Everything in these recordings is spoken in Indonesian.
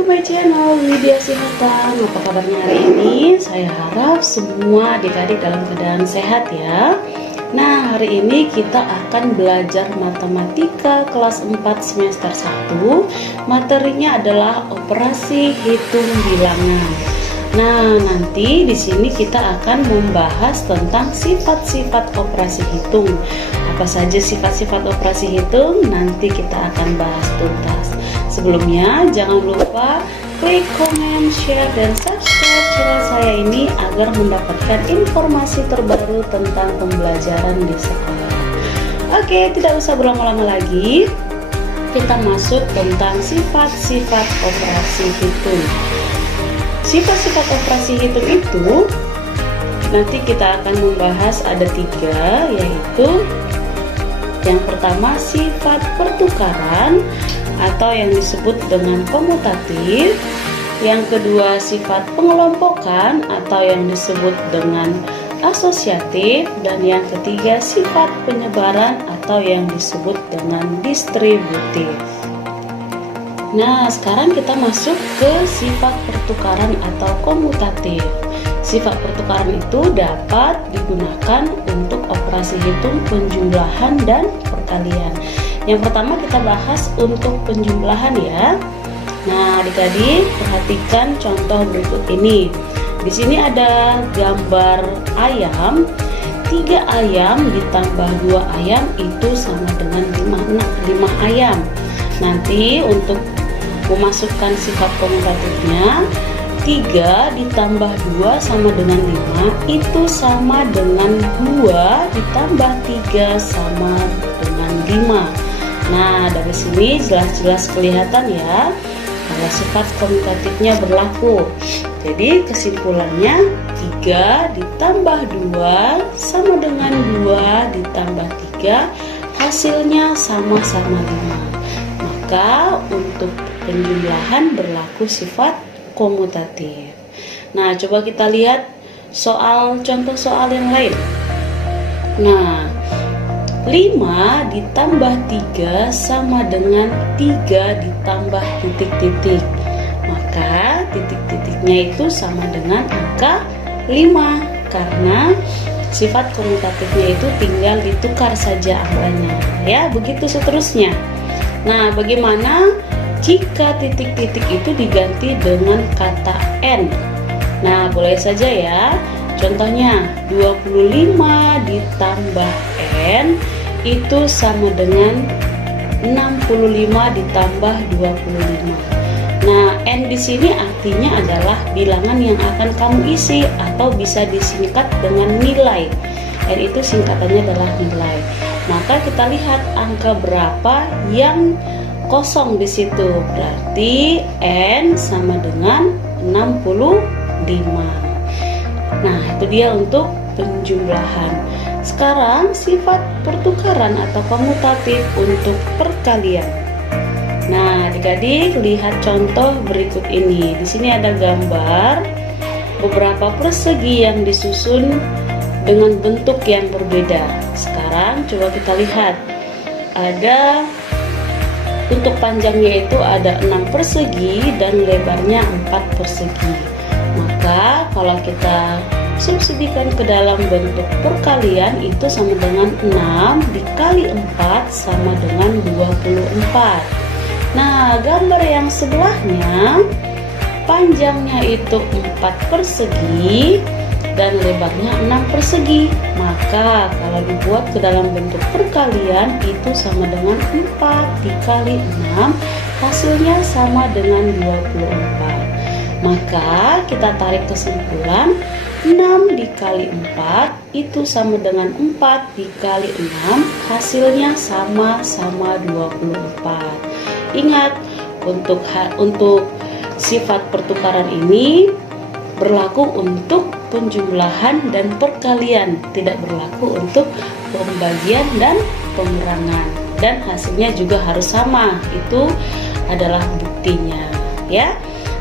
to my channel Widya Sinata. Apa kabarnya hari ini? Saya harap semua adik-adik dalam keadaan sehat ya. Nah, hari ini kita akan belajar matematika kelas 4 semester 1. Materinya adalah operasi hitung bilangan. Nah, nanti di sini kita akan membahas tentang sifat-sifat operasi hitung. Apa saja sifat-sifat operasi hitung? Nanti kita akan bahas tuntas. Sebelumnya, jangan lupa klik komen, share, dan subscribe channel saya ini agar mendapatkan informasi terbaru tentang pembelajaran di sekolah. Oke, tidak usah berlama-lama lagi. Kita masuk tentang sifat-sifat operasi hitung. Sifat-sifat operasi hitung itu nanti kita akan membahas ada 3, yaitu yang pertama sifat pertukaran atau yang disebut dengan komutatif, yang kedua sifat pengelompokan atau yang disebut dengan asosiatif, dan yang ketiga sifat penyebaran atau yang disebut dengan distributif. Nah, sekarang kita masuk ke sifat pertukaran atau komutatif. Sifat pertukaran itu dapat digunakan untuk operasi hitung penjumlahan dan perkalian. Yang pertama kita bahas untuk penjumlahan ya. Nah, adik-adik perhatikan contoh berikut ini. Di sini ada gambar ayam. 3 ayam ditambah 2 ayam itu sama dengan 5 ayam. Nanti untuk memasukkan sifat komutatifnya, 3 ditambah 2 sama dengan 5 itu sama dengan 2 ditambah 3 sama dengan 5. Nah, dari sini jelas-jelas kelihatan ya kalau sifat komutatifnya berlaku. Jadi kesimpulannya 3 ditambah 2 sama dengan 2 ditambah 3 hasilnya sama-sama 5. Maka untuk penjumlahan berlaku sifat komutatif. Nah, coba kita lihat contoh soal yang lain. Nah, 5 ditambah 3 sama dengan 3 ditambah titik-titik. Maka titik-titiknya itu sama dengan angka 5 karena sifat komutatifnya itu tinggal ditukar saja angkanya. Ya, begitu seterusnya. Nah, bagaimana jika titik-titik itu diganti dengan kata N? Nah, boleh saja ya. Contohnya 25 ditambah N itu sama dengan 65 ditambah 25. Nah, N di sini artinya adalah bilangan yang akan kamu isi atau bisa disingkat dengan nilai. N itu singkatannya adalah nilai. Maka kita lihat angka berapa yang kosong di situ. Berarti N sama dengan 65. Nah, itu dia untuk penjumlahan. Sekarang sifat pertukaran atau komutatif untuk perkalian. Nah, adik-adik lihat contoh berikut ini. Di sini ada gambar beberapa persegi yang disusun dengan bentuk yang berbeda. Sekarang coba kita lihat. Ada untuk panjangnya itu ada 6 persegi dan lebarnya 4 persegi. Maka kalau kita substitusikan ke dalam bentuk perkalian itu sama dengan 6 dikali 4 sama dengan 24. Nah, gambar yang sebelahnya panjangnya itu 4 persegi dan lebarnya 6 persegi. Maka kalau dibuat ke dalam bentuk perkalian itu sama dengan 4 dikali 6 hasilnya sama dengan 24. Maka kita tarik kesimpulan 6 dikali 4 itu sama dengan 4 dikali 6 hasilnya sama-sama 24. Ingat, untuk sifat pertukaran ini berlaku untuk penjumlahan dan perkalian, tidak berlaku untuk pembagian dan pengurangan, dan hasilnya juga harus sama. Itu adalah buktinya ya.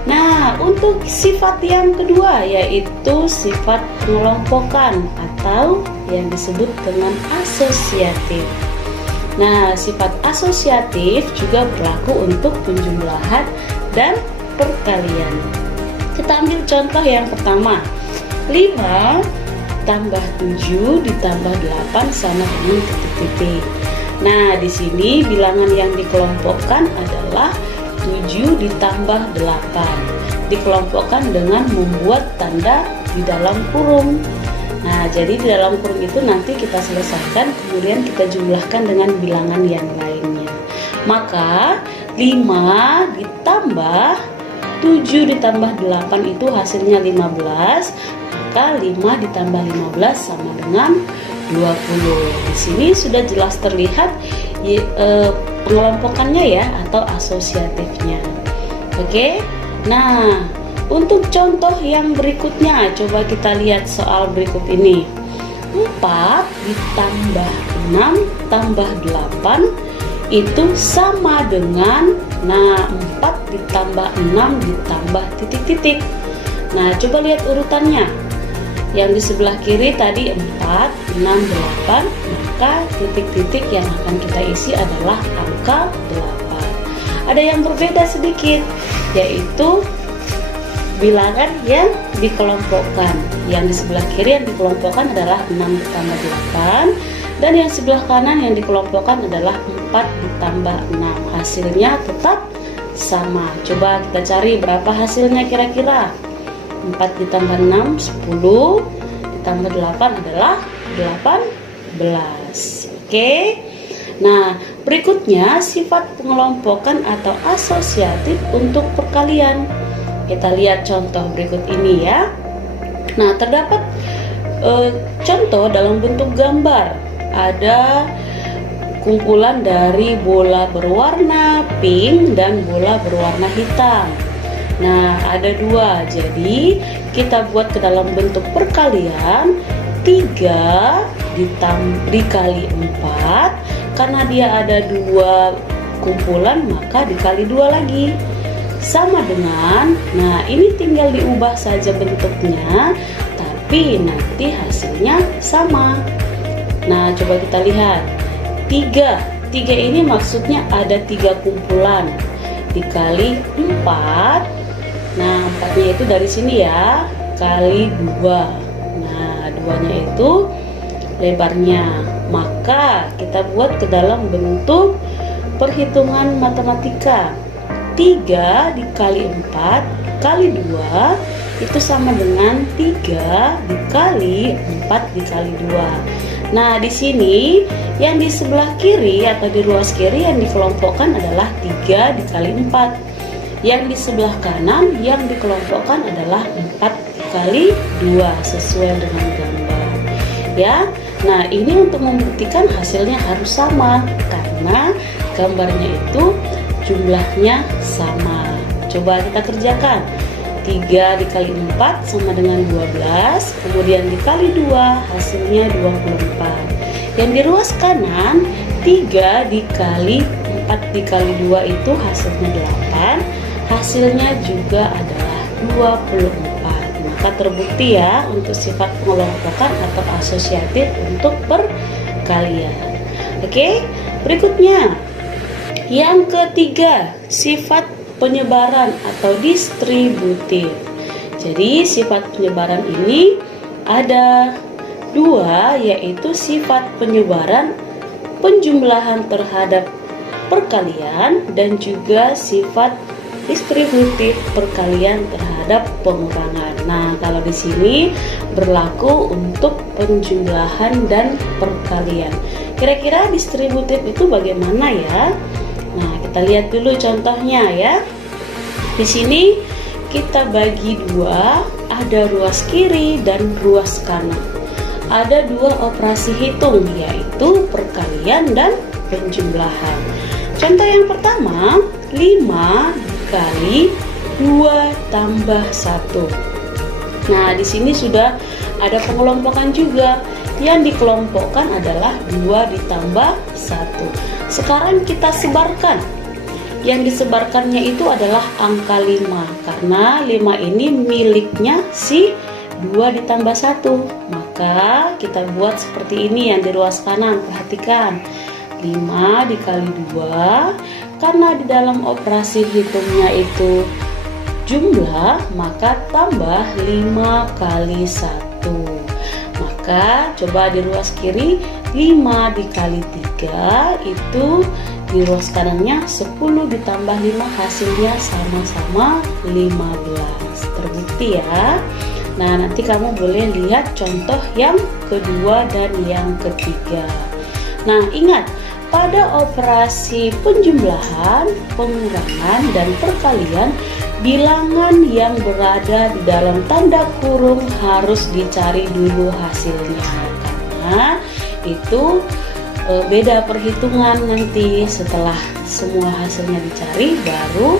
Nah, untuk sifat yang kedua yaitu sifat pengelompokan atau yang disebut dengan asosiatif. Nah, sifat asosiatif juga berlaku untuk penjumlahan dan perkalian. Kita ambil contoh yang pertama. 5 tambah 7 ditambah 8 sama dengan titik-titik. Nah, di sini bilangan yang dikelompokkan adalah 7 ditambah 8. Dikelompokkan dengan membuat tanda di dalam kurung. Nah, jadi di dalam kurung itu nanti kita selesaikan, kemudian kita jumlahkan dengan bilangan yang lainnya. Maka 5 ditambah 7 ditambah 8 itu hasilnya 15. Maka 5 ditambah 15 sama dengan 20. Di sini sudah jelas terlihat pengelompokannya ya, atau asosiatifnya. Oke. Nah, untuk contoh yang berikutnya, coba kita lihat soal berikut ini. 4 ditambah 6 tambah 8 itu sama dengan, 4 ditambah 6 ditambah titik-titik. Nah, coba lihat urutannya. Yang di sebelah kiri tadi 4, 6, 8, maka titik-titik yang akan kita isi adalah angka 8. Ada yang berbeda sedikit, yaitu bilangan yang dikelompokkan. Yang di sebelah kiri yang dikelompokkan adalah 6 ditambah 8, dan yang sebelah kanan yang dikelompokkan adalah 4 ditambah 6. Hasilnya tetap sama. Coba kita cari berapa hasilnya kira-kira. 4 ditambah 6, 10, ditambah 8 adalah 18. Oke. Nah, berikutnya sifat pengelompokan atau asosiatif untuk perkalian. Kita lihat contoh berikut ini ya. Nah, terdapat contoh dalam bentuk gambar. Ada kumpulan dari bola berwarna pink dan bola berwarna hitam. Nah, ada 2. Jadi, kita buat ke dalam bentuk perkalian. 3 dikali 4. Karena dia ada 2 kumpulan, maka dikali 2 lagi. Sama dengan, nah ini tinggal diubah saja bentuknya, tapi nanti hasilnya sama. Nah, coba kita lihat. 3 ini maksudnya ada 3 kumpulan. Dikali 4. Nah, 4-nya itu dari sini ya, kali 2. Nah, 2-nya itu lebarnya. Maka kita buat ke dalam bentuk perhitungan matematika. 3 dikali 4 kali 2 itu sama dengan 3 dikali 4 dikali 2. Nah, di sini yang di sebelah kiri atau di ruas kiri yang dikelompokkan adalah 3 dikali 4. Yang di sebelah kanan yang dikelompokkan adalah 4 dikali 2 sesuai dengan gambar. Ya. Nah, ini untuk membuktikan hasilnya harus sama karena gambarnya itu jumlahnya sama. Coba kita kerjakan. 3 dikali 4 sama dengan 12, kemudian dikali 2 hasilnya 24. Yang di ruas kanan 3 dikali 4 dikali 2 itu hasilnya 8, hasilnya juga adalah 24. Maka terbukti ya untuk sifat pengelompokan atau asosiatif untuk perkalian. Oke, berikutnya yang ketiga, sifat penyebaran atau distributif. Jadi sifat penyebaran ini ada 2, yaitu sifat penyebaran penjumlahan terhadap perkalian dan juga sifat distributif perkalian terhadap pengurangan. Nah, kalau di sini berlaku untuk penjumlahan dan perkalian. Kira-kira distributif itu bagaimana ya? Nah, kita lihat dulu contohnya ya. Di sini kita bagi 2, ada ruas kiri dan ruas kanan. Ada 2 operasi hitung, yaitu perkalian dan penjumlahan. Contoh yang pertama, 5 dikali 2 tambah 1. Nah, di sini sudah ada pengelompokan juga. Yang dikelompokkan adalah 2 ditambah 1. Sekarang kita sebarkan. Yang disebarkannya itu adalah angka 5, karena 5 ini miliknya si 2 ditambah 1. Maka kita buat seperti ini yang di ruas kanan. Perhatikan, 5 dikali 2, karena di dalam operasi hitungnya itu jumlah, maka tambah 5 kali 1. Maka coba di ruas kiri 5 dikali 3 itu di ruas kanannya 10 ditambah 5 hasilnya sama-sama 15. Terbukti ya. Nah, nanti kamu boleh lihat contoh yang kedua dan yang ketiga. Nah, ingat, pada operasi penjumlahan, pengurangan, dan perkalian, bilangan yang berada di dalam tanda kurung harus dicari dulu hasilnya, karena itu beda perhitungan. Nanti setelah semua hasilnya dicari baru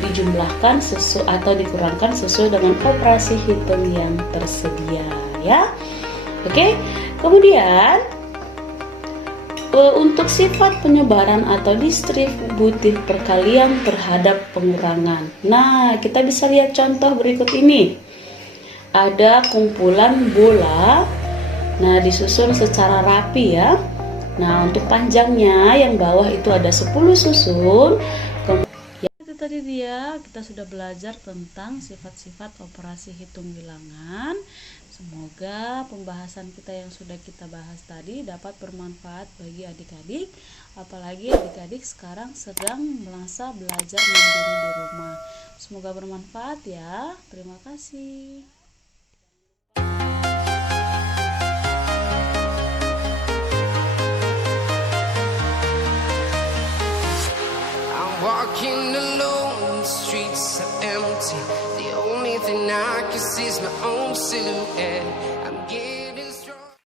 dijumlahkan atau dikurangkan sesuai dengan operasi hitung yang tersedia ya. Oke, kemudian untuk sifat penyebaran atau distributif perkalian terhadap pengurangan. Nah, kita bisa lihat contoh berikut ini. Ada kumpulan bola. Nah, disusun secara rapi ya. Nah, untuk panjangnya yang bawah itu ada 10 susun. Itu tadi dia, kita sudah belajar tentang sifat-sifat operasi hitung bilangan. Semoga pembahasan kita yang sudah kita bahas tadi dapat bermanfaat bagi adik-adik, apalagi adik-adik sekarang sedang merasa belajar mandiri di rumah. Semoga bermanfaat ya. Terima kasih. Walking alone, the streets are empty. The only thing I can see is my own silhouette.